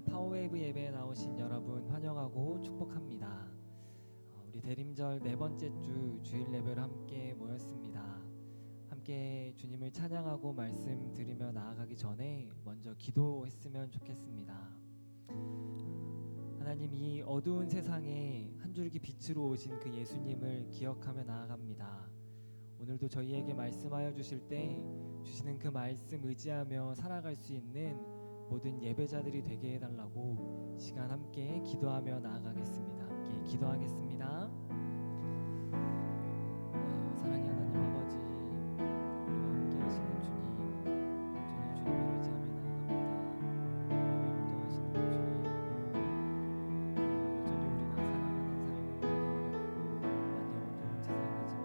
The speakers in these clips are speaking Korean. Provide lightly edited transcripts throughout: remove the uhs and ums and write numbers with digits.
파워웨이브 예배에 나오신 여러분 환영하고 축복합니다. 우리 대림절 네 번째 주 주일 예배로 함께 모였습니다. 함께 주님을 찬양하고 말씀 들으며 나아가기 전에 먼저 기도했으면 좋겠습니다. 하나님, 이 어두운 세상에 한 줄기 빛으로 오신 그 예수님을 기억하며 나아갑니다. 오늘도 저희에게 말씀하여 주실 때 주시는 그 말씀 의지하며 살아갈 수 있는 모든 예배자들이 되게 해달라고 시간 함께 기도하며 나아가겠습니다. 함께 기도하겠습니다. 사랑의 하나님 아버지, 우리와 함께 하시는 주님, 저희 주님을 의지하며 나아갑니다. 예배 인도하시는 주님, 여전히 우리가 살아가는 삶은 많이 어렵고 많이 어두운 세상이지만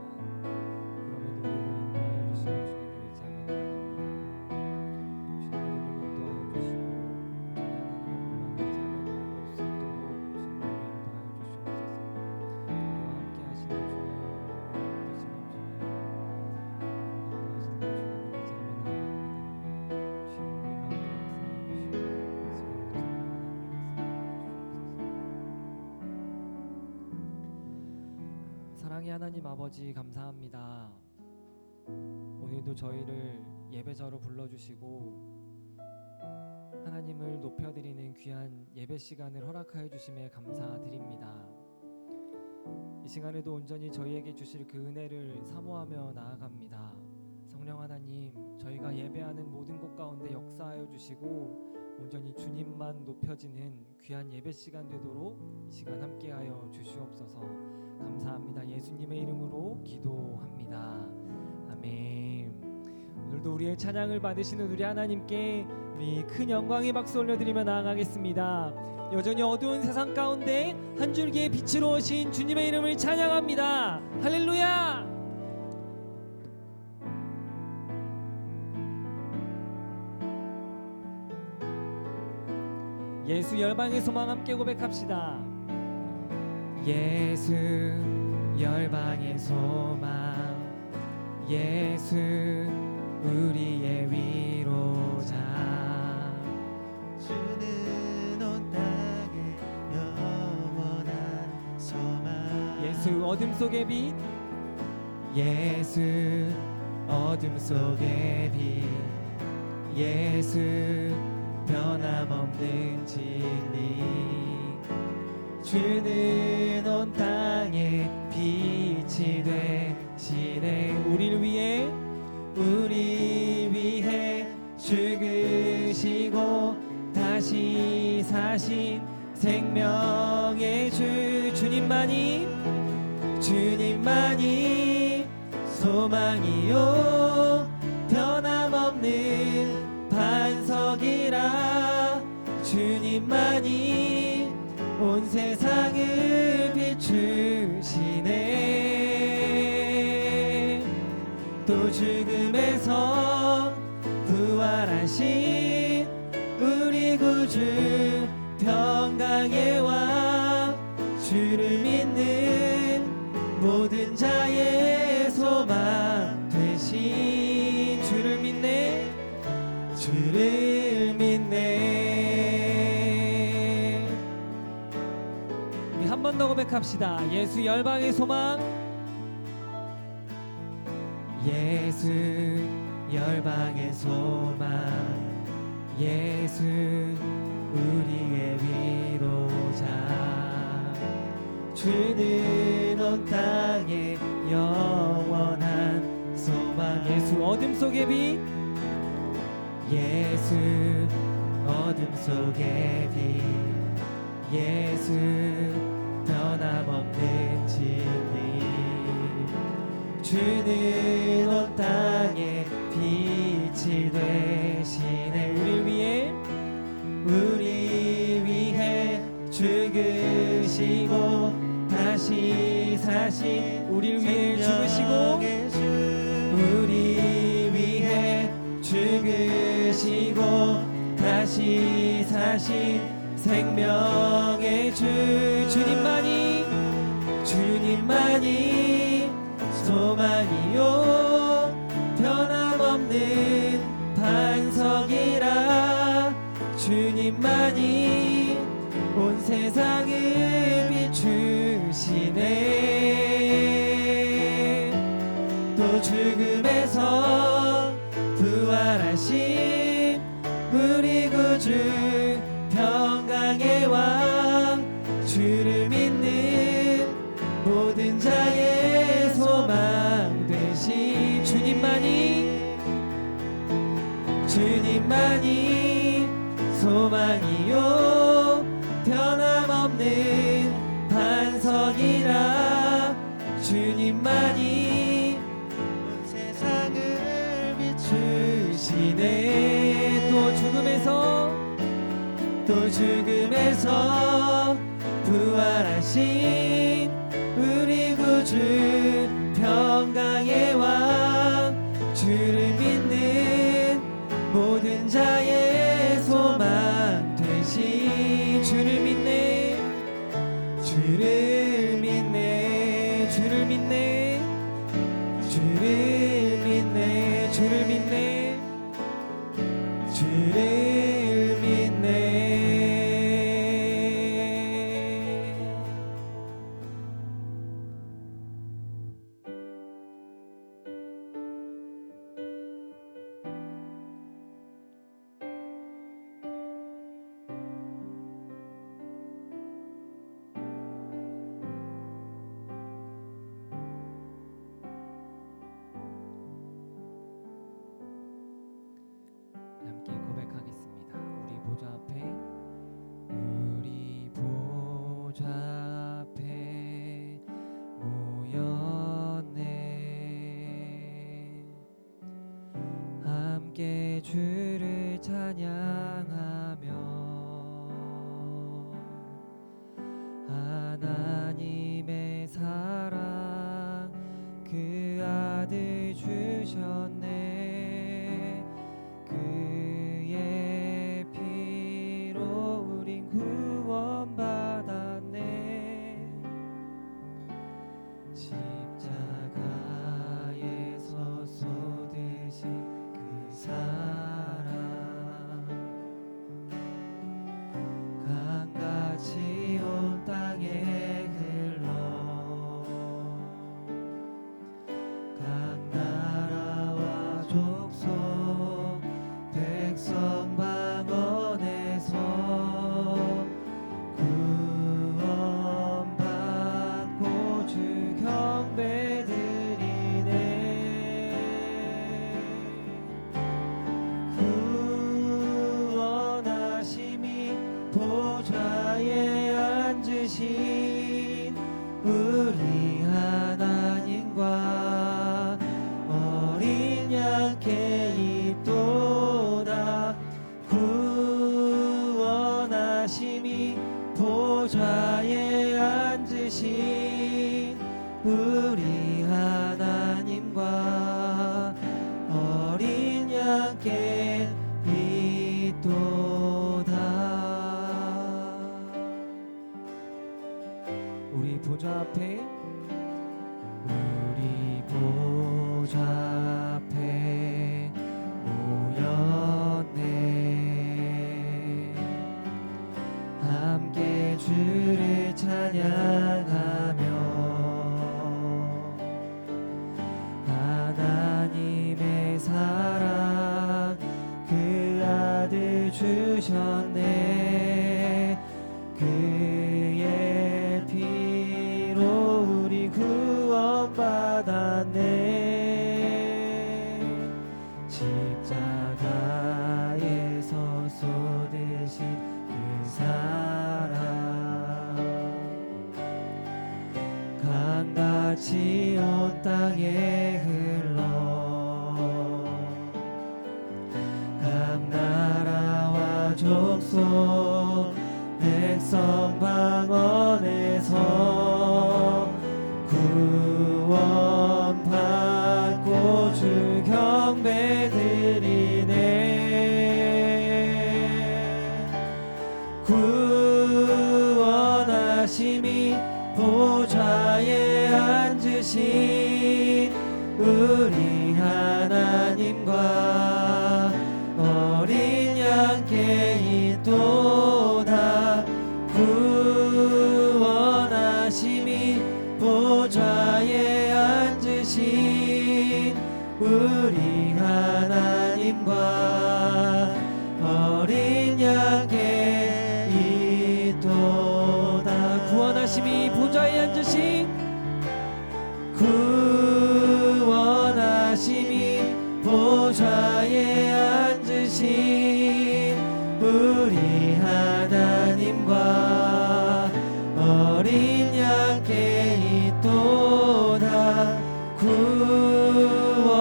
그럼에도 우리를 인도하여 주시는 주님을 의지하며 나아갑니다. 사랑의 하나님 아버지, 감사합니다. 오늘도 저희를 예배자로 불러주시고 하나님을 높여드리는 귀한 예배 시간을 허락하여 주심에 감사드립니다. 이 시간에도 온전히 저희에게 주실 그 은혜를 사모하며 나아갑니다. 성령 하나님, 저희가 예배하는 모든 곳 가운데 역사하여 주시고 온전히 주님만 높여지는 귀한 예배 시간 되도록 이 시간 함께하여 주시옵소서. 감사합니다. 예수님의 이름으로 기도합니다. 아멘. 오늘도 우리의 찬양을 받으시는 우리 하나님께 우리 큰 영광의 박수 올려드리며 나아가겠습니다. 여전히 어두운 세상 가운데 한 줄기의 빛으로 오신 주님의 이름을 찬양합니다. 할렐루야! 예수 열방의 소망 함께 고백합시다. 예수 열방의 소망, 예수 우리의 위로자, 주는 온 땅의 영원한 소망. 예수 어둠 속의 빛, 예수 어둠 속의 빛, 예수 변함없는 진리, 주는 온 땅에 빛이 되시네. 우리를 위해 죽으시고 다시 사신 생명의 주, 주님만이 소망이요 변함없는 반석이라. 주님만이 온 세상을 비추시네. 또 죽음에서 부활하신 우리 구주 평강의 왕, 주를 믿는 모든 자의 소망 되신, 주를 믿네, 주를 믿네. 우리 한 번 더 고백합시다. 예수 열방의 소망, 예수 열방의 소망, 예수 우리의 위로자, 주는 온 땅의 영원한 소망. 예수 어둠 속의 빛, 예수 어둠 속의 빛, 예수 변함없는 진리, 주는 온 땅에 빛이 되시네. 우리 위해 죽으시고 다시 사신, 우리를 위해 죽으시고 우리 위해 죽으시고 다시 사신 생명의 주, 주님만이 소망이요 변함없는 반석이라. 주님만이 또 죽음에서 부활하신 우리 구주 평강의 왕 주를 믿는 모든 자의 소망 되신 주님만이 소망이요 변함없는 반석이라 주님만이 온 세상을 비추시네 또 죽음에서 부활하신 우리 구주 평강의 왕 주를 믿는 모든 자의 소망 되신 주를 믿네 주를 믿네 주를 믿네 주를 믿네 주를 믿네 주를 믿네 함께 고백하겠습니다. 우리 보좌 앞에 모였네. 함께 주를 찬양하며 하나님의 사랑 그 아들 주셨네. 그의 피로 우린 구원받았네. 십자가에서 쏟으신 그 사랑 강같이 온 땅에 흘러 각 나라와 족속 백성 방언에서 구원받고 주 경배드리네. 구원하심이 보좌에 앉으신 우리 하나님과 어린 양께 있도다. 구원하심이 보좌에 앉으신 우리 하나님과 어린 양께 있도다. 우리 보좌 앞에 모였네. 함께 주를 찬양하며 하나님의 사랑 그 아들 주셨네. 그의 피로 우리 구원받았네. 십자가에서 쏟으신 그 사랑 강같이 온 땅에 흘러 각 나라와 족속 백성 방언에서 구원받고 주 경배드리네. 구원하심이 보좌에 앉으신 우리 하나님과 어린 양께 있도다. 구원하심이 보좌에 앉으신 우리 하나님과 어린 양께 있도다. 구원하심이 보좌에 앉으신 구원하심이 보좌에 앉으신 우리 하나님과 어린 양께 있도다. 구원하심이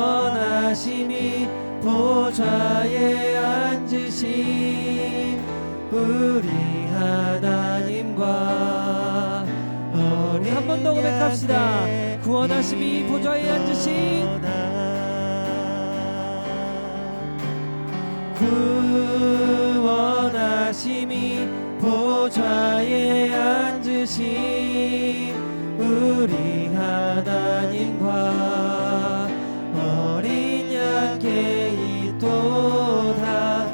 보좌에 앉으신 우리 하나님과 우리 한 번 더 고백합시다. 구원하심이 보좌에 앉으신 구원하심이 보좌에 앉으신 우리 하나님과 어린 양께 있도다.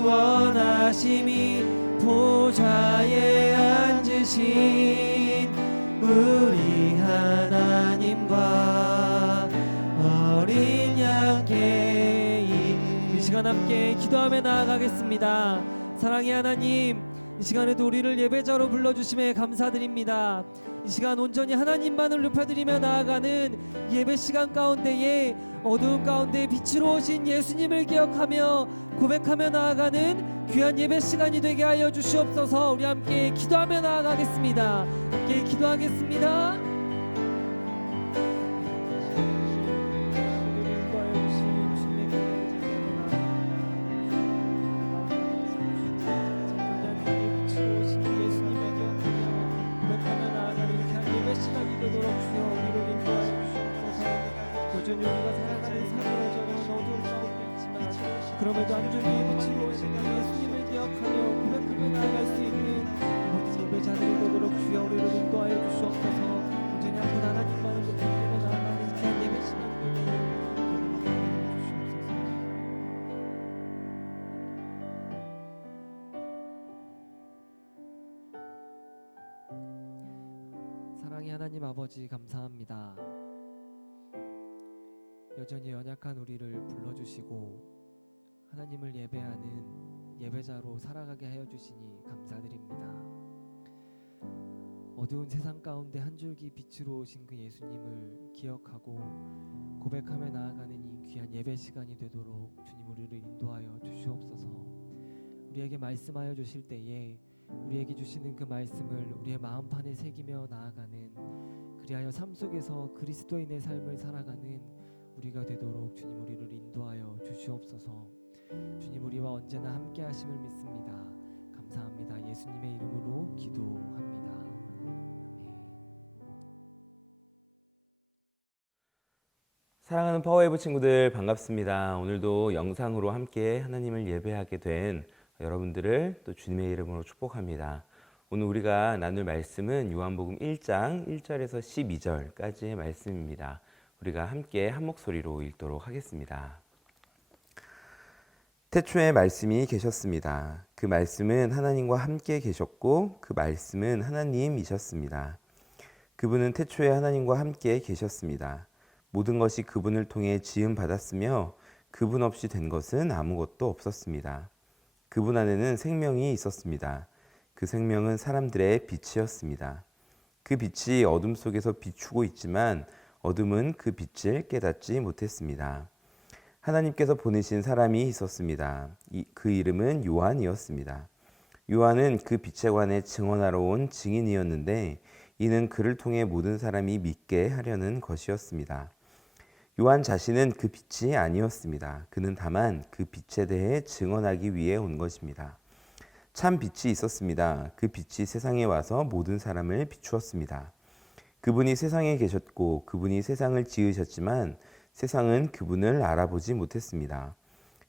구원하심이 보좌에 앉으신 우리 하나님과 어린 양께 이 시간 함께 기도하며 나아가겠습니다. 사랑의 하나님, 이 시간에도 우리를 예배자로 불러주심에 감사드립니다. 이 시간 온전히 하나님만을 높여드리며 나아가는 예배 시간 가운데에 어두운 가운데 빛으로 오신 예수님을 기억하며 고백하며 나아가는 귀한 예배 시간이 되게 하여 주시옵소서. 우리 함께 기도하며 나아가겠습니다. 함께 기도하겠습니다. 여전히 우리가 살아가는 삶의 여정은 어두운 가운데 있지만 그럼에도 안중히 빛으로 오신 예수님을 기억하며 고백하며 나아갈 수 있는 모든 예배자들이 되도록 주여 우리를 인도하여 주시옵소서. 온전히 한 분 하나님만을 높이며 나아가는 귀한 예배 시간 되도록 주시옵소서. 사랑의 하나님 아버지 감사합니다. 여전히 연약한 우리를 불러주시고 하나님을 예배하는 예배자로 살아가게 하여 주시니 감사드립니다. 어두운 세상 가운데 한 줄기 빛으로 오신 그 예수님을 기억하고 고백하며 나아가는 이 귀한 예배 시간이 되도록 주님 우리를 인도하여 주시옵소서. 우리에게 말씀하여 주실 때에 우리에게 주시는 그 말씀을 우리의 마음판에 새기며 나아가는, 그리하여 삶 속에서 그리스도인의 삶을 살아가는 우리가 되도록 주님 우리를 인도하여 주시옵소서. 주님 우리와 언제나 함께 하심을 믿습니다. 감사합니다. 예수님의 이름으로 기도합니다. 아멘. 사랑하는 파워웨이브 친구들 반갑습니다. 오늘도 영상으로 함께 하나님을 예배하게 된 여러분들을 또 주님의 이름으로 축복합니다. 오늘 우리가 나눌 말씀은 요한복음 1장 1절에서 12절까지의 말씀입니다. 우리가 함께 한 목소리로 읽도록 하겠습니다. 태초에 말씀이 계셨습니다. 그 말씀은 하나님과 함께 계셨고 그 말씀은 하나님이셨습니다. 그분은 태초에 하나님과 함께 계셨습니다. 모든 것이 그분을 통해 지음 받았으며 그분 없이 된 것은 아무것도 없었습니다. 그분 안에는 생명이 있었습니다. 그 생명은 사람들의 빛이었습니다. 그 빛이 어둠 속에서 비추고 있지만 어둠은 그 빛을 깨닫지 못했습니다. 하나님께서 보내신 사람이 있었습니다. 그 이름은 요한이었습니다. 요한은 그 빛에 관해 증언하러 온 증인이었는데 이는 그를 통해 모든 사람이 믿게 하려는 것이었습니다. 요한 자신은 그 빛이 아니었습니다. 그는 다만 그 빛에 대해 증언하기 위해 온 것입니다. 참 빛이 있었습니다. 그 빛이 세상에 와서 모든 사람을 비추었습니다. 그분이 세상에 계셨고 그분이 세상을 지으셨지만 세상은 그분을 알아보지 못했습니다.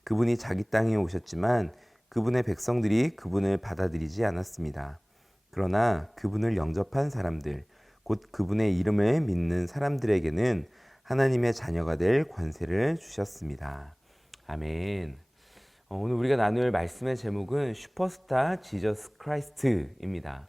그분이 자기 땅에 오셨지만 그분의 백성들이 그분을 받아들이지 않았습니다. 그러나 그분을 영접한 사람들, 곧 그분의 이름을 믿는 사람들에게는 하나님의 자녀가 될 권세를 주셨습니다. 아멘. 오늘 우리가 나눌 말씀의 제목은 슈퍼스타 지저스 크라이스트입니다.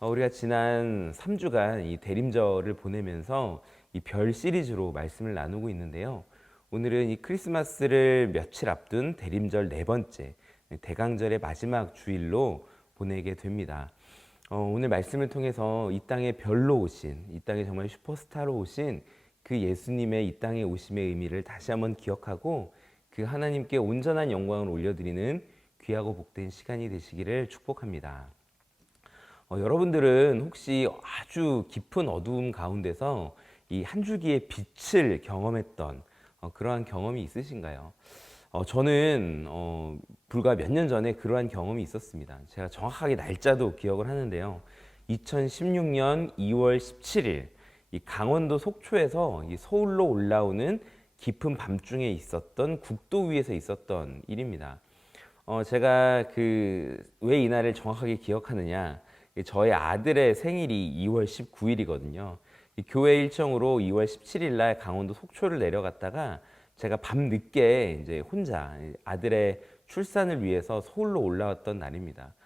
우리가 지난 3주간 이 대림절을 보내면서 이 별 시리즈로 말씀을 나누고 있는데요. 오늘은 이 크리스마스를 며칠 앞둔 대림절 네 번째 대강절의 마지막 주일로 보내게 됩니다. 오늘 말씀을 통해서 이 땅에 별로 오신, 이 땅에 정말 슈퍼스타로 오신 그 예수님의 이 땅에 오심의 의미를 다시 한번 기억하고 그 하나님께 온전한 영광을 올려드리는 귀하고 복된 시간이 되시기를 축복합니다. 여러분들은 혹시 아주 깊은 어두움 가운데서 이 한 줄기의 빛을 경험했던 그러한 경험이 있으신가요? 저는 불과 몇 년 전에 그러한 경험이 있었습니다. 제가 정확하게 날짜도 기억을 하는데요. 2016년 2월 17일 이 강원도 속초에서 이 서울로 올라오는 깊은 밤중에 있었던 국도 위에서 있었던 일입니다. 제가 왜 이 날을 정확하게 기억하느냐? 저의 아들의 생일이 2월 19일이거든요. 교회 일정으로 2월 17일 날 강원도 속초를 내려갔다가 제가 밤 늦게 이제 혼자 아들의 출산을 위해서 서울로 올라왔던 날입니다.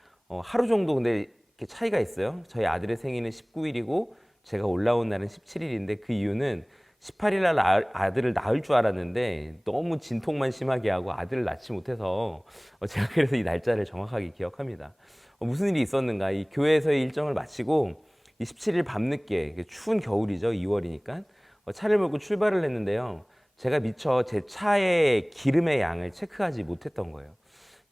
하루 정도 근데 이렇게 차이가 있어요. 저희 아들의 생일은 19일이고 제가 올라온 날은 17일인데 그 이유는 18일 날 아들을 낳을 줄 알았는데 너무 진통만 심하게 하고 아들을 낳지 못해서 제가 그래서 이 날짜를 정확하게 기억합니다. 무슨 일이 있었는가? 이 교회에서의 일정을 마치고 이 17일 밤늦게 추운 겨울이죠. 2월이니까 차를 몰고 출발을 했는데요. 제가 미처 제 차의 기름의 양을 체크하지 못했던 거예요.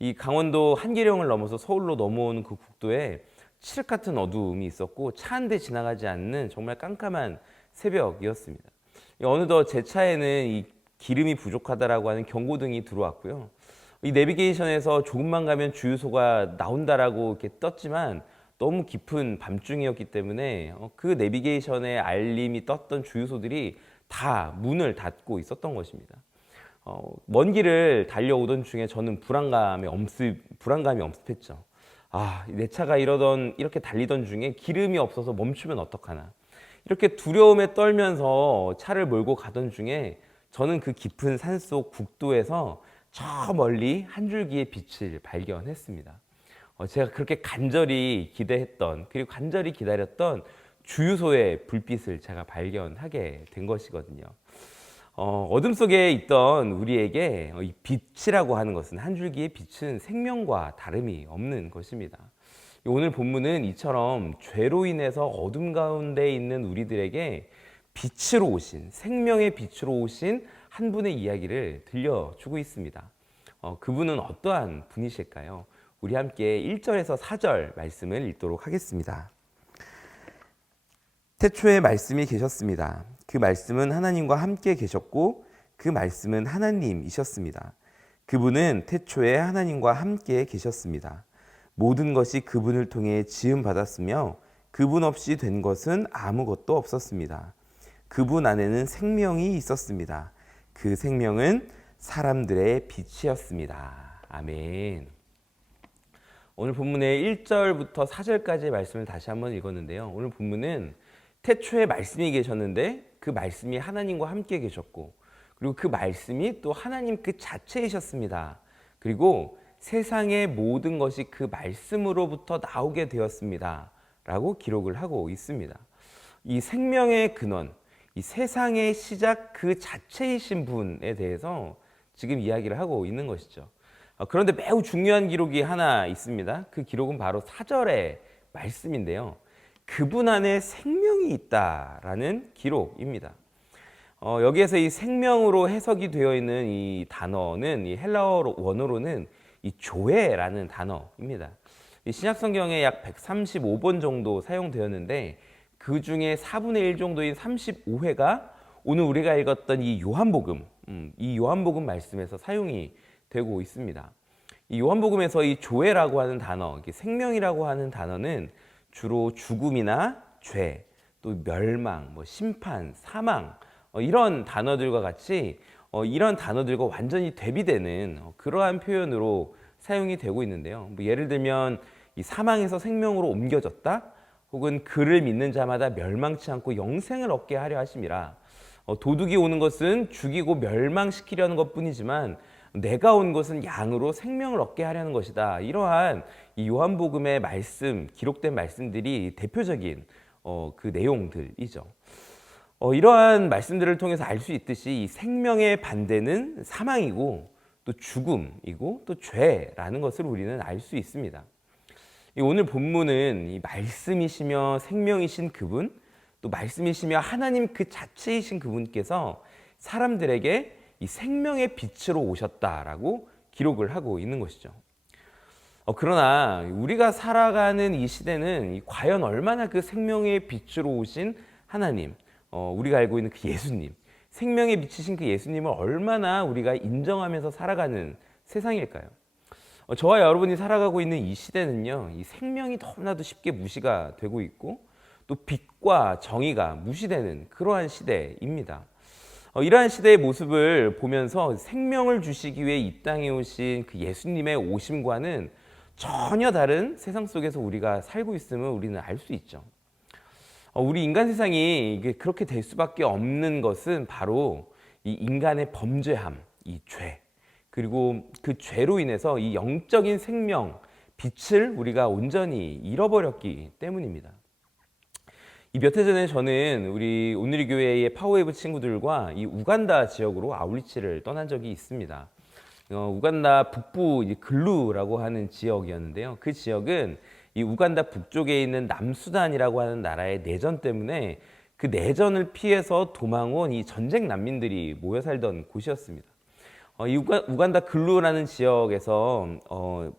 이 강원도 한계령을 넘어서 서울로 넘어오는 그 국도에 칠흑 같은 어두움이 있었고 차 한 대 지나가지 않는 정말 깜깜한 새벽이었습니다. 어느덧 제 차에는 이 기름이 부족하다라고 하는 경고등이 들어왔고요. 이 내비게이션에서 조금만 가면 주유소가 나온다라고 이렇게 떴지만 너무 깊은 밤중이었기 때문에 그 내비게이션에 알림이 떴던 주유소들이 다 문을 닫고 있었던 것입니다. 먼 길을 달려오던 중에 저는 불안감이 엄습했죠. 내 차가 이렇게 달리던 중에 기름이 없어서 멈추면 어떡하나. 이렇게 두려움에 떨면서 차를 몰고 가던 중에 저는 그 깊은 산속 국도에서 저 멀리 한 줄기의 빛을 발견했습니다. 제가 그렇게 간절히 기대했던 그리고 간절히 기다렸던 주유소의 불빛을 제가 발견하게 된 것이거든요. 어둠 속에 있던 우리에게 이 빛이라고 하는 것은 한 줄기의 빛은 생명과 다름이 없는 것입니다. 오늘 본문은 이처럼 죄로 인해서 어둠 가운데 있는 우리들에게 빛으로 오신 생명의 빛으로 오신 한 분의 이야기를 들려주고 있습니다. 그분은 어떠한 분이실까요? 우리 함께 1절에서 4절 말씀을 읽도록 하겠습니다. 태초에 말씀이 계셨습니다. 그 말씀은 하나님과 함께 계셨고 그 말씀은 하나님이셨습니다. 그분은 태초에 하나님과 함께 계셨습니다. 모든 것이 그분을 통해 지음 받았으며 그분 없이 된 것은 아무것도 없었습니다. 그분 안에는 생명이 있었습니다. 그 생명은 사람들의 빛이었습니다. 아멘. 오늘 본문의 1절부터 4절까지의 말씀을 다시 한번 읽었는데요. 오늘 본문은 태초에 말씀이 계셨는데 그 말씀이 하나님과 함께 계셨고 그리고 그 말씀이 또 하나님 그 자체이셨습니다. 그리고 세상의 모든 것이 그 말씀으로부터 나오게 되었습니다. 라고 기록을 하고 있습니다. 이 생명의 근원, 이 세상의 시작 그 자체이신 분에 대해서 지금 이야기를 하고 있는 것이죠. 그런데 매우 중요한 기록이 하나 있습니다. 그 기록은 바로 4절의 말씀인데요. 그분 안에 생명이 있다라는 기록입니다. 여기에서 이 생명으로 해석이 되어 있는 이 단어는 이 헬라어 원어로는 이 조에라는 단어입니다. 이 신약 성경에 약 135번 정도 사용되었는데 그 중에 4분의 1 정도인 35회가 오늘 우리가 읽었던 이 요한복음 말씀에서 사용이 되고 있습니다. 이 요한복음에서 이 조에라고 하는 단어, 생명이라고 하는 단어는 주로 죽음이나 죄, 또 멸망, 심판, 사망 이런 단어들과 같이 이런 단어들과 완전히 대비되는 그러한 표현으로 사용이 되고 있는데요. 예를 들면 이 사망에서 생명으로 옮겨졌다, 혹은 그를 믿는 자마다 멸망치 않고 영생을 얻게 하려 하심이라. 도둑이 오는 것은 죽이고 멸망시키려는 것뿐이지만 내가 온 것은 양으로 생명을 얻게 하려는 것이다. 이러한 이 요한복음의 말씀, 기록된 말씀들이 대표적인 그 내용들이죠. 이러한 말씀들을 통해서 알 수 있듯이 이 생명의 반대는 사망이고 또 죽음이고 또 죄라는 것을 우리는 알 수 있습니다. 오늘 본문은 이 말씀이시며 생명이신 그분, 또 말씀이시며 하나님 그 자체이신 그분께서 사람들에게 이 생명의 빛으로 오셨다라고 기록을 하고 있는 것이죠. 그러나 우리가 살아가는 이 시대는 과연 얼마나 그 생명의 빛으로 오신 하나님, 우리가 알고 있는 그 예수님, 생명의 빛이신 그 예수님을 얼마나 우리가 인정하면서 살아가는 세상일까요? 저와 여러분이 살아가고 있는 이 시대는요, 이 생명이 너무나도 쉽게 무시가 되고 있고 또 빛과 정의가 무시되는 그러한 시대입니다. 이러한 시대의 모습을 보면서 생명을 주시기 위해 이 땅에 오신 그 예수님의 오심과는 전혀 다른 세상 속에서 우리가 살고 있음을 우리는 알 수 있죠. 우리 인간 세상이 이게 그렇게 될 수밖에 없는 것은 바로 이 인간의 범죄함, 이 죄, 그리고 그 죄로 인해서 이 영적인 생명, 빛을 우리가 온전히 잃어버렸기 때문입니다. 이 몇 해 전에 저는 우리 오늘의 교회의 파워웨이브 친구들과 이 우간다 지역으로 아울리치를 떠난 적이 있습니다. 우간다 북부 글루라고 하는 지역이었는데요. 그 지역은 이 우간다 북쪽에 있는 남수단이라고 하는 나라의 내전 때문에 그 내전을 피해서 도망 온 이 전쟁 난민들이 모여 살던 곳이었습니다. 이 우간다 글루라는 지역에서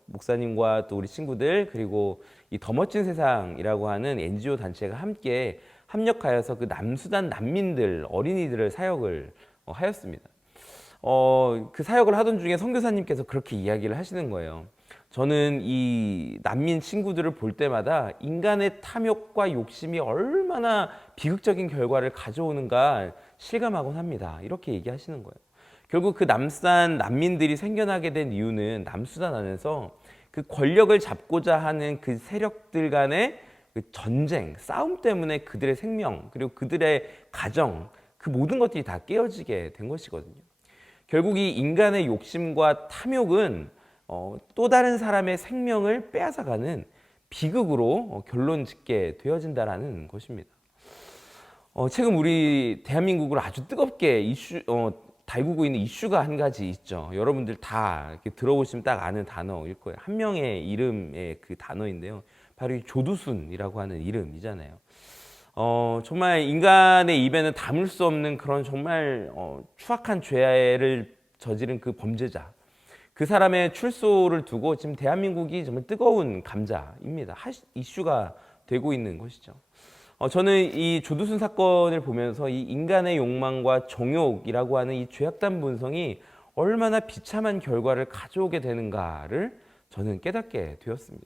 목사님과 또 우리 친구들 그리고 이 더 멋진 세상이라고 하는 NGO 단체가 함께 합력하여서 그 남수단 난민들 어린이들을 사역을 하였습니다. 그 사역을 하던 중에 선교사님께서 그렇게 이야기를 하시는 거예요. 저는 이 난민 친구들을 볼 때마다 인간의 탐욕과 욕심이 얼마나 비극적인 결과를 가져오는가 실감하곤 합니다. 이렇게 얘기하시는 거예요. 결국 그 남수단 난민들이 생겨나게 된 이유는 남수단 안에서 그 권력을 잡고자 하는 그 세력들 간의 그 전쟁, 싸움 때문에 그들의 생명 그리고 그들의 가정 그 모든 것들이 다 깨어지게 된 것이거든요. 결국 이 인간의 욕심과 탐욕은 또 다른 사람의 생명을 빼앗아가는 비극으로 결론 짓게 되어진다라는 것입니다. 최근 우리 대한민국을 아주 뜨겁게 달구고 있는 이슈가 한 가지 있죠. 여러분들 다 이렇게 들어보시면 딱 아는 단어일 거예요. 한 명의 이름의 그 단어인데요. 바로 이 조두순이라고 하는 이름이잖아요. 정말 인간의 입에는 담을 수 없는 그런 정말 추악한 죄를 저지른 그 범죄자. 그 사람의 출소를 두고 지금 대한민국이 정말 뜨거운 감자입니다. 이슈가 되고 있는 것이죠. 저는 이 조두순 사건을 보면서 이 인간의 욕망과 정욕이라고 하는 이 죄악된 본성이 얼마나 비참한 결과를 가져오게 되는가를 저는 깨닫게 되었습니다.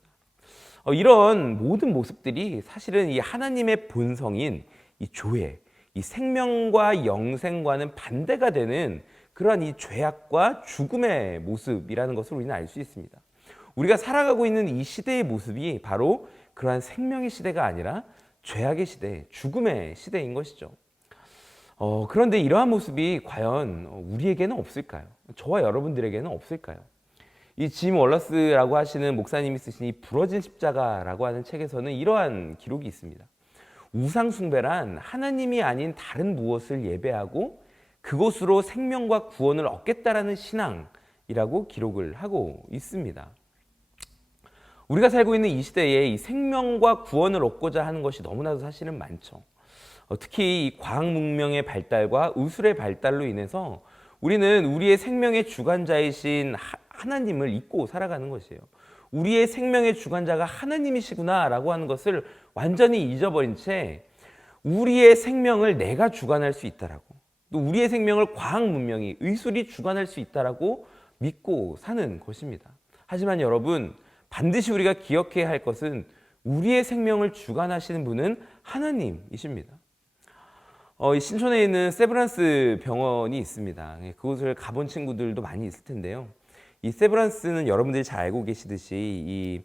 이런 모든 모습들이 사실은 이 하나님의 본성인 이 조회, 이 생명과 영생과는 반대가 되는 그러한 이 죄악과 죽음의 모습이라는 것을 우리는 알 수 있습니다. 우리가 살아가고 있는 이 시대의 모습이 바로 그러한 생명의 시대가 아니라 죄악의 시대, 죽음의 시대인 것이죠. 그런데 이러한 모습이 과연 우리에게는 없을까요? 저와 여러분들에게는 없을까요? 이 짐 월러스라고 하시는 목사님이 쓰신 이 부러진 십자가라고 하는 책에서는 이러한 기록이 있습니다. 우상 숭배란 하나님이 아닌 다른 무엇을 예배하고 그것으로 생명과 구원을 얻겠다라는 신앙이라고 기록을 하고 있습니다. 우리가 살고 있는 이 시대에 이 생명과 구원을 얻고자 하는 것이 너무나도 사실은 많죠. 특히 이 과학 문명의 발달과 의술의 발달로 인해서 우리는 우리의 생명의 주관자이신 하나님을 잊고 살아가는 것이에요. 우리의 생명의 주관자가 하나님이시구나라고 하는 것을 완전히 잊어버린 채 우리의 생명을 내가 주관할 수 있다라고, 또 우리의 생명을 과학 문명이 의술이 주관할 수 있다라고 믿고 사는 것입니다. 하지만 여러분, 반드시 우리가 기억해야 할 것은 우리의 생명을 주관하시는 분은 하나님이십니다. 신촌에 있는 세브란스 병원이 있습니다. 그곳을 가본 친구들도 많이 있을 텐데요. 이 세브란스는 여러분들이 잘 알고 계시듯이 이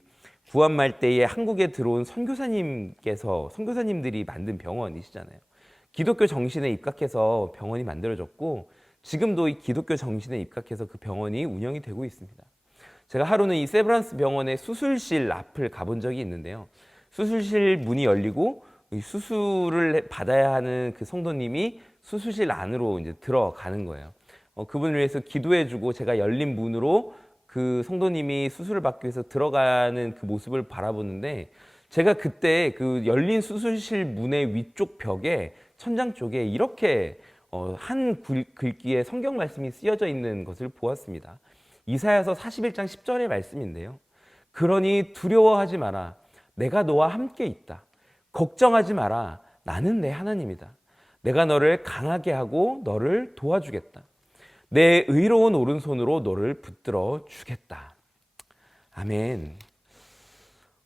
구한 말때에 한국에 들어온 선교사님들이 만든 병원이시잖아요. 기독교 정신에 입각해서 병원이 만들어졌고 지금도 이 기독교 정신에 입각해서 그 병원이 운영이 되고 있습니다. 제가 하루는 이 세브란스 병원의 수술실 앞을 가본 적이 있는데요. 수술실 문이 열리고 이 수술을 받아야 하는 그 성도님이 수술실 안으로 이제 들어가는 거예요. 그분을 위해서 기도해주고 제가 열린 문으로 그 성도님이 수술을 받기 위해서 들어가는 그 모습을 바라보는데, 제가 그때 그 열린 수술실 문의 위쪽 벽에 천장 쪽에 이렇게 한 글귀에 성경 말씀이 쓰여져 있는 것을 보았습니다. 이사야서 41장 10절의 말씀인데요. 그러니 두려워하지 마라. 내가 너와 함께 있다. 걱정하지 마라. 나는 내 하나님이다. 내가 너를 강하게 하고 너를 도와주겠다. 내 의로운 오른손으로 너를 붙들어 주겠다. 아멘.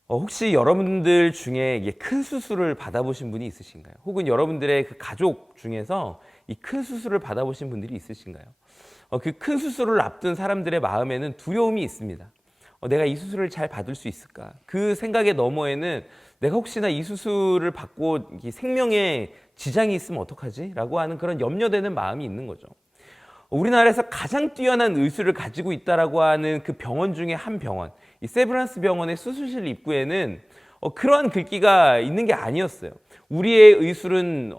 혹시 여러분들 중에 큰 수술을 받아보신 분이 있으신가요? 혹은 여러분들의 그 가족 중에서 이 큰 수술을 받아보신 분들이 있으신가요? 그 큰 수술을 앞둔 사람들의 마음에는 두려움이 있습니다. 내가 이 수술을 잘 받을 수 있을까? 그 생각의 너머에는 내가 혹시나 이 수술을 받고 생명에 지장이 있으면 어떡하지? 라고 하는 그런 염려되는 마음이 있는 거죠. 우리나라에서 가장 뛰어난 의술을 가지고 있다라고 하는 그 병원 중에 한 병원, 이 세브란스 병원의 수술실 입구에는 그러한 글귀가 있는 게 아니었어요. 우리의 의술은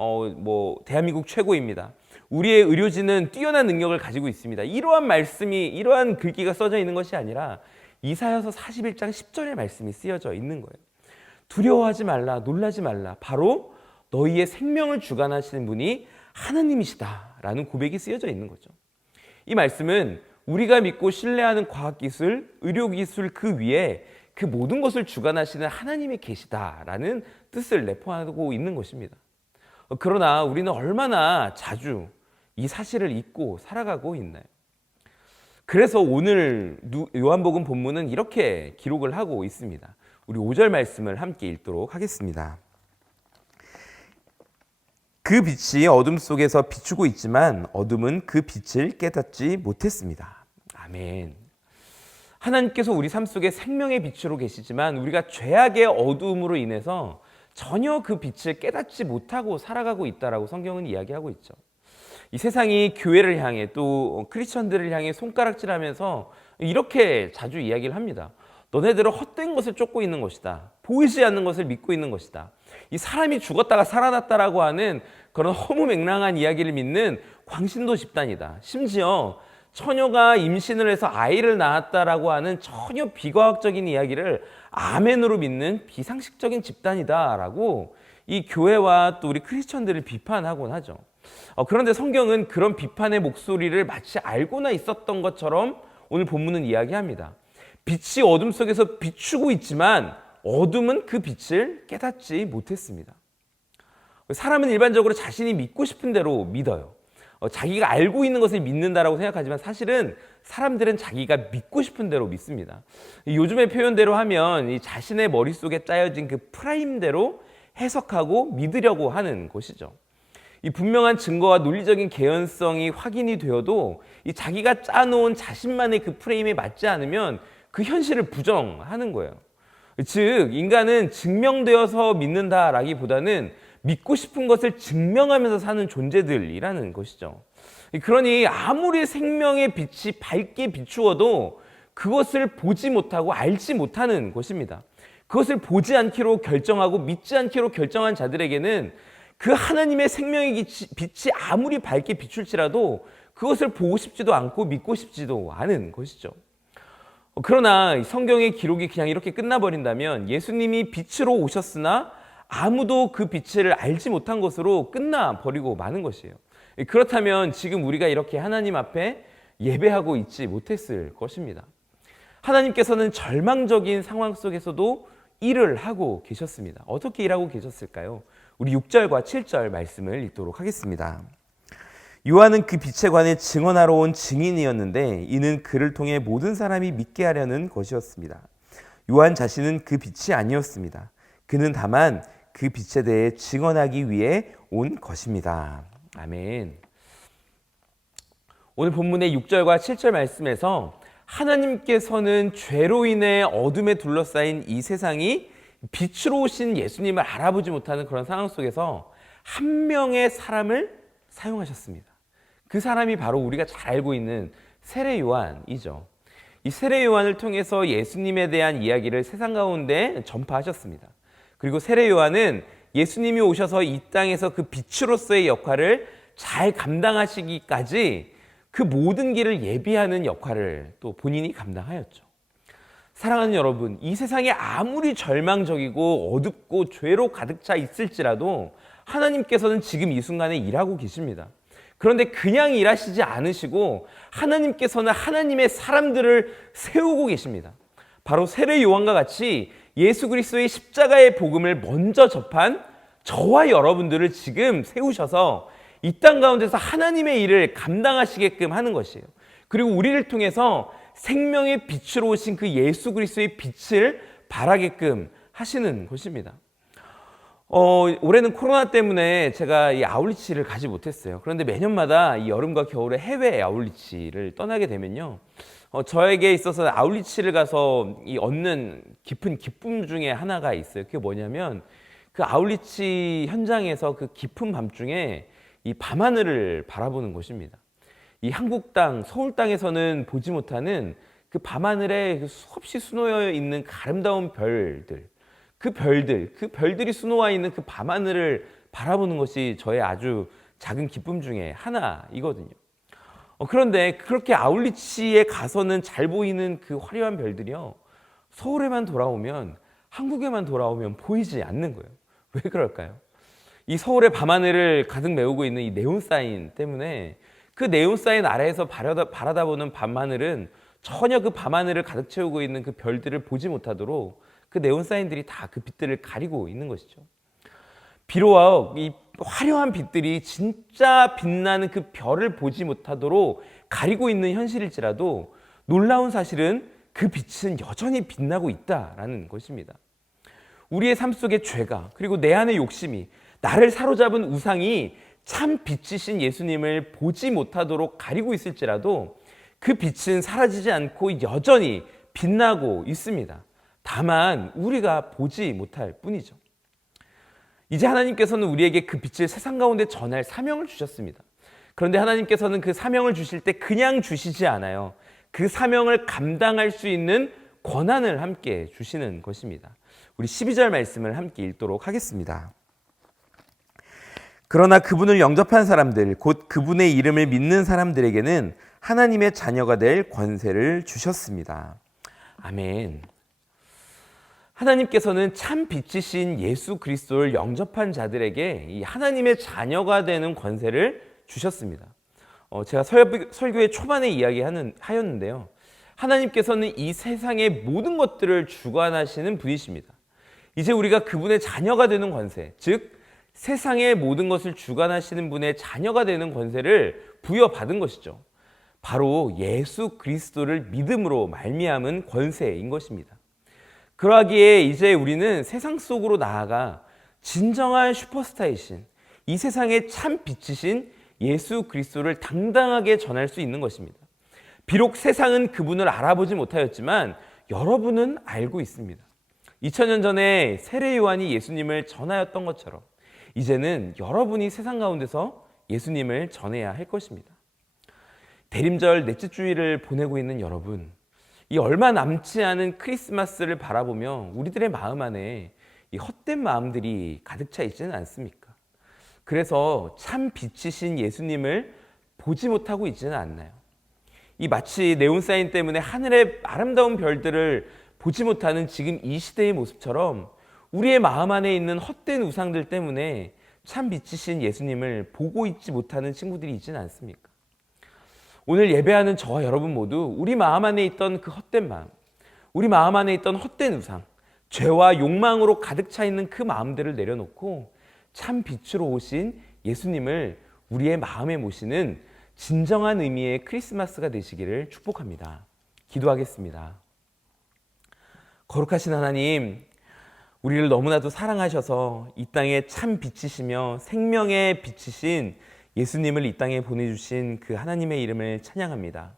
대한민국 최고입니다. 우리의 의료진은 뛰어난 능력을 가지고 있습니다. 이러한 글귀가 써져 있는 것이 아니라 이사야서 41장 10절의 말씀이 쓰여져 있는 거예요. 두려워하지 말라, 놀라지 말라. 바로 너희의 생명을 주관하시는 분이 하나님이시다라는 고백이 쓰여져 있는 거죠. 이 말씀은 우리가 믿고 신뢰하는 과학기술, 의료기술 그 위에 그 모든 것을 주관하시는 하나님이 계시다라는 뜻을 내포하고 있는 것입니다. 그러나 우리는 얼마나 자주 이 사실을 잊고 살아가고 있나요? 그래서 오늘 요한복음 본문은 이렇게 기록을 하고 있습니다. 우리 5절 말씀을 함께 읽도록 하겠습니다. 그 빛이 어둠 속에서 비추고 있지만 어둠은 그 빛을 깨닫지 못했습니다. 아멘. 하나님께서 우리 삶 속에 생명의 빛으로 계시지만 우리가 죄악의 어두움으로 인해서 전혀 그 빛을 깨닫지 못하고 살아가고 있다라고 성경은 이야기하고 있죠. 이 세상이 교회를 향해 또 크리스천들을 향해 손가락질하면서 이렇게 자주 이야기를 합니다. 너네들은 헛된 것을 쫓고 있는 것이다. 보이지 않는 것을 믿고 있는 것이다. 이 사람이 죽었다가 살아났다라고 하는 그런 허무맹랑한 이야기를 믿는 광신도 집단이다. 심지어 처녀가 임신을 해서 아이를 낳았다라고 하는 전혀 비과학적인 이야기를 아멘으로 믿는 비상식적인 집단이다라고 이 교회와 또 우리 크리스천들을 비판하곤 하죠. 그런데 성경은 그런 비판의 목소리를 마치 알고나 있었던 것처럼 오늘 본문은 이야기합니다. 빛이 어둠 속에서 비추고 있지만 어둠은 그 빛을 깨닫지 못했습니다. 사람은 일반적으로 자신이 믿고 싶은 대로 믿어요. 자기가 알고 있는 것을 믿는다라고 생각하지만 사실은 사람들은 자기가 믿고 싶은 대로 믿습니다. 요즘의 표현대로 하면 이 자신의 머릿속에 짜여진 그 프라임대로 해석하고 믿으려고 하는 것이죠. 이 분명한 증거와 논리적인 개연성이 확인이 되어도 이 자기가 짜놓은 자신만의 그 프레임에 맞지 않으면 그 현실을 부정하는 거예요. 즉 인간은 증명되어서 믿는다라기보다는 믿고 싶은 것을 증명하면서 사는 존재들이라는 것이죠. 그러니 아무리 생명의 빛이 밝게 비추어도 그것을 보지 못하고 알지 못하는 것입니다. 그것을 보지 않기로 결정하고 믿지 않기로 결정한 자들에게는 그 하나님의 생명의 빛이 아무리 밝게 비출지라도 그것을 보고 싶지도 않고 믿고 싶지도 않은 것이죠. 그러나 성경의 기록이 그냥 이렇게 끝나버린다면 예수님이 빛으로 오셨으나 아무도 그 빛을 알지 못한 것으로 끝나버리고 마는 것이에요. 그렇다면 지금 우리가 이렇게 하나님 앞에 예배하고 있지 못했을 것입니다. 하나님께서는 절망적인 상황 속에서도 일을 하고 계셨습니다. 어떻게 일하고 계셨을까요? 우리 6절과 7절 말씀을 읽도록 하겠습니다. 요한은 그 빛에 관해 증언하러 온 증인이었는데 이는 그를 통해 모든 사람이 믿게 하려는 것이었습니다. 요한 자신은 그 빛이 아니었습니다. 그는 다만 그 빛에 대해 증언하기 위해 온 것입니다. 아멘. 오늘 본문의 6절과 7절 말씀에서 하나님께서는 죄로 인해 어둠에 둘러싸인 이 세상이 빛으로 오신 예수님을 알아보지 못하는 그런 상황 속에서 한 명의 사람을 사용하셨습니다. 그 사람이 바로 우리가 잘 알고 있는 세례 요한이죠. 이 세례 요한을 통해서 예수님에 대한 이야기를 세상 가운데 전파하셨습니다. 그리고 세례 요한은 예수님이 오셔서 이 땅에서 그 빛으로서의 역할을 잘 감당하시기까지 그 모든 길을 예비하는 역할을 또 본인이 감당하였죠. 사랑하는 여러분, 이 세상에 아무리 절망적이고 어둡고 죄로 가득 차 있을지라도 하나님께서는 지금 이 순간에 일하고 계십니다. 그런데 그냥 일하시지 않으시고 하나님께서는 하나님의 사람들을 세우고 계십니다. 바로 세례 요한과 같이 예수 그리스도의 십자가의 복음을 먼저 접한 저와 여러분들을 지금 세우셔서 이 땅 가운데서 하나님의 일을 감당하시게끔 하는 것이에요. 그리고 우리를 통해서 생명의 빛으로 오신 그 예수 그리스도의 빛을 발하게끔 하시는 것입니다. 올해는 코로나 때문에 제가 이 아울리치를 가지 못했어요. 그런데 매년마다 이 여름과 겨울에 해외 아울리치를 떠나게 되면요, 저에게 있어서 아울리치를 가서 이 얻는 깊은 기쁨 중에 하나가 있어요. 그게 뭐냐면 그 아울리치 현장에서 그 깊은 밤중에 이 밤하늘을 바라보는 것입니다. 이 한국 땅, 서울 땅에서는 보지 못하는 그 밤하늘에 수없이 수놓여 있는 그 아름다운 별들, 그 별들이 수놓아 있는 그 밤하늘을 바라보는 것이 저의 아주 작은 기쁨 중에 하나이거든요. 그런데 그렇게 아울리치에 가서는 잘 보이는 그 화려한 별들이요, 서울에만 돌아오면, 한국에만 돌아오면 보이지 않는 거예요. 왜 그럴까요? 이 서울의 밤하늘을 가득 메우고 있는 이 네온사인 때문에 그 네온사인 아래에서 바라다보는 밤하늘은 전혀 그 밤하늘을 가득 채우고 있는 그 별들을 보지 못하도록 그 네온사인들이 다 그 빛들을 가리고 있는 것이죠. 비록 이 화려한 빛들이 진짜 빛나는 그 별을 보지 못하도록 가리고 있는 현실일지라도 놀라운 사실은 그 빛은 여전히 빛나고 있다라는 것입니다. 우리의 삶 속의 죄가, 그리고 내 안의 욕심이, 나를 사로잡은 우상이 참 빛이신 예수님을 보지 못하도록 가리고 있을지라도 그 빛은 사라지지 않고 여전히 빛나고 있습니다. 다만 우리가 보지 못할 뿐이죠. 이제 하나님께서는 우리에게 그 빛을 세상 가운데 전할 사명을 주셨습니다. 그런데 하나님께서는 그 사명을 주실 때 그냥 주시지 않아요. 그 사명을 감당할 수 있는 권한을 함께 주시는 것입니다. 우리 12절 말씀을 함께 읽도록 하겠습니다. 그러나 그분을 영접한 사람들, 곧 그분의 이름을 믿는 사람들에게는 하나님의 자녀가 될 권세를 주셨습니다. 아멘. 하나님께서는 참 빛이신 예수 그리스도를 영접한 자들에게 이 하나님의 자녀가 되는 권세를 주셨습니다. 제가 설교의 초반에 이야기하였는데요. 하나님께서는 이 세상의 모든 것들을 주관하시는 분이십니다. 이제 우리가 그분의 자녀가 되는 권세, 즉 세상의 모든 것을 주관하시는 분의 자녀가 되는 권세를 부여받은 것이죠. 바로 예수 그리스도를 믿음으로 말미암은 권세인 것입니다. 그러하기에 이제 우리는 세상 속으로 나아가 진정한 슈퍼스타이신, 이 세상의 참 빛이신 예수 그리스도를 당당하게 전할 수 있는 것입니다. 비록 세상은 그분을 알아보지 못하였지만 여러분은 알고 있습니다. 2000년 전에 세례 요한이 예수님을 전하였던 것처럼 이제는 여러분이 세상 가운데서 예수님을 전해야 할 것입니다. 대림절 넷째 주일을 보내고 있는 여러분, 이 얼마 남지 않은 크리스마스를 바라보며 우리들의 마음 안에 이 헛된 마음들이 가득 차 있지는 않습니까? 그래서 참 빛이신 예수님을 보지 못하고 있지는 않나요? 이 마치 네온사인 때문에 하늘의 아름다운 별들을 보지 못하는 지금 이 시대의 모습처럼 우리의 마음 안에 있는 헛된 우상들 때문에 참 빛이신 예수님을 보고 있지 못하는 친구들이 있지는 않습니까? 오늘 예배하는 저와 여러분 모두 우리 마음 안에 있던 그 헛된 마음, 우리 마음 안에 있던 헛된 우상, 죄와 욕망으로 가득 차 있는 그 마음들을 내려놓고 참 빛으로 오신 예수님을 우리의 마음에 모시는 진정한 의미의 크리스마스가 되시기를 축복합니다. 기도하겠습니다. 거룩하신 하나님, 우리를 너무나도 사랑하셔서 이 땅에 참 빛이시며 생명의 빛이신 예수님을 이 땅에 보내주신 그 하나님의 이름을 찬양합니다.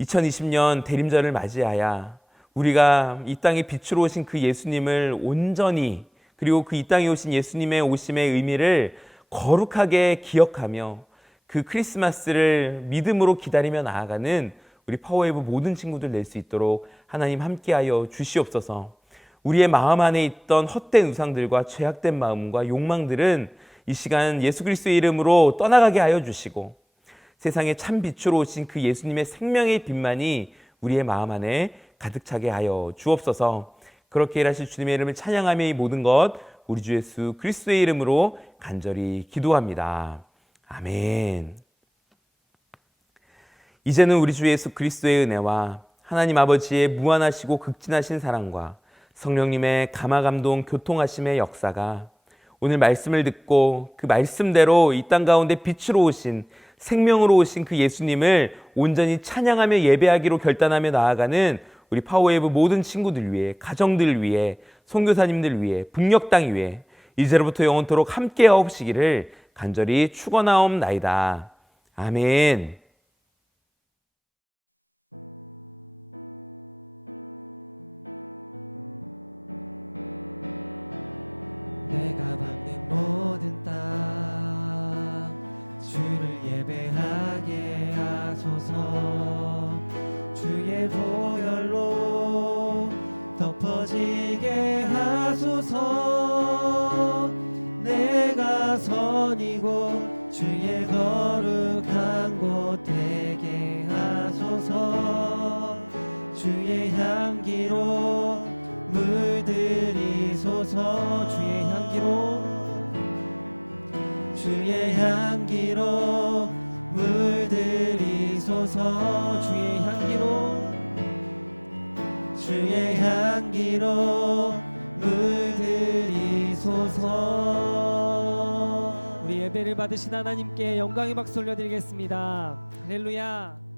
2020년 대림절을 맞이하여 우리가 이 땅에 빛으로 오신 그 예수님을 온전히, 그리고 그 이 땅에 오신 예수님의 오심의 의미를 거룩하게 기억하며 그 크리스마스를 믿음으로 기다리며 나아가는 우리 파워웨이브 모든 친구들 낼 수 있도록 하나님 함께하여 주시옵소서. 우리의 마음 안에 있던 헛된 우상들과 죄악된 마음과 욕망들은 이 시간 예수 그리스도의 이름으로 떠나가게 하여 주시고 세상의 참 빛으로 오신 그 예수님의 생명의 빛만이 우리의 마음 안에 가득 차게 하여 주옵소서. 그렇게 일하실 주님의 이름을 찬양하며 이 모든 것 우리 주 예수 그리스도의 이름으로 간절히 기도합니다. 아멘. 이제는 우리 주 예수 그리스도의 은혜와 하나님 아버지의 무한하시고 극진하신 사랑과 성령님의 감화감동 교통하심의 역사가 오늘 말씀을 듣고 그 말씀대로 이 땅 가운데 빛으로 오신 생명으로 오신 그 예수님을 온전히 찬양하며 예배하기로 결단하며 나아가는 우리 파워웨이브 모든 친구들 위해, 가정들 위해, 선교사님들 위해, 북녘땅 위해 이제로부터 영원토록 함께 하옵시기를 간절히 축원하옵나이다. 아멘. 내가 밟는 모든 땅 주를 예배하게 하소서. 주의 보혈로 덮어지게 하소서. 내가 선이고 주의 거룩한 곳 되게 하소서. 주의 향기로 물들이소서. 주의 향기로 주의 향기로 물들이소서. 주의 향기로 주의 향기로 물들이소서. 우리 예배를 받으신 하나님께 영광의 박수 올려드리겠습니다. 할렐루야.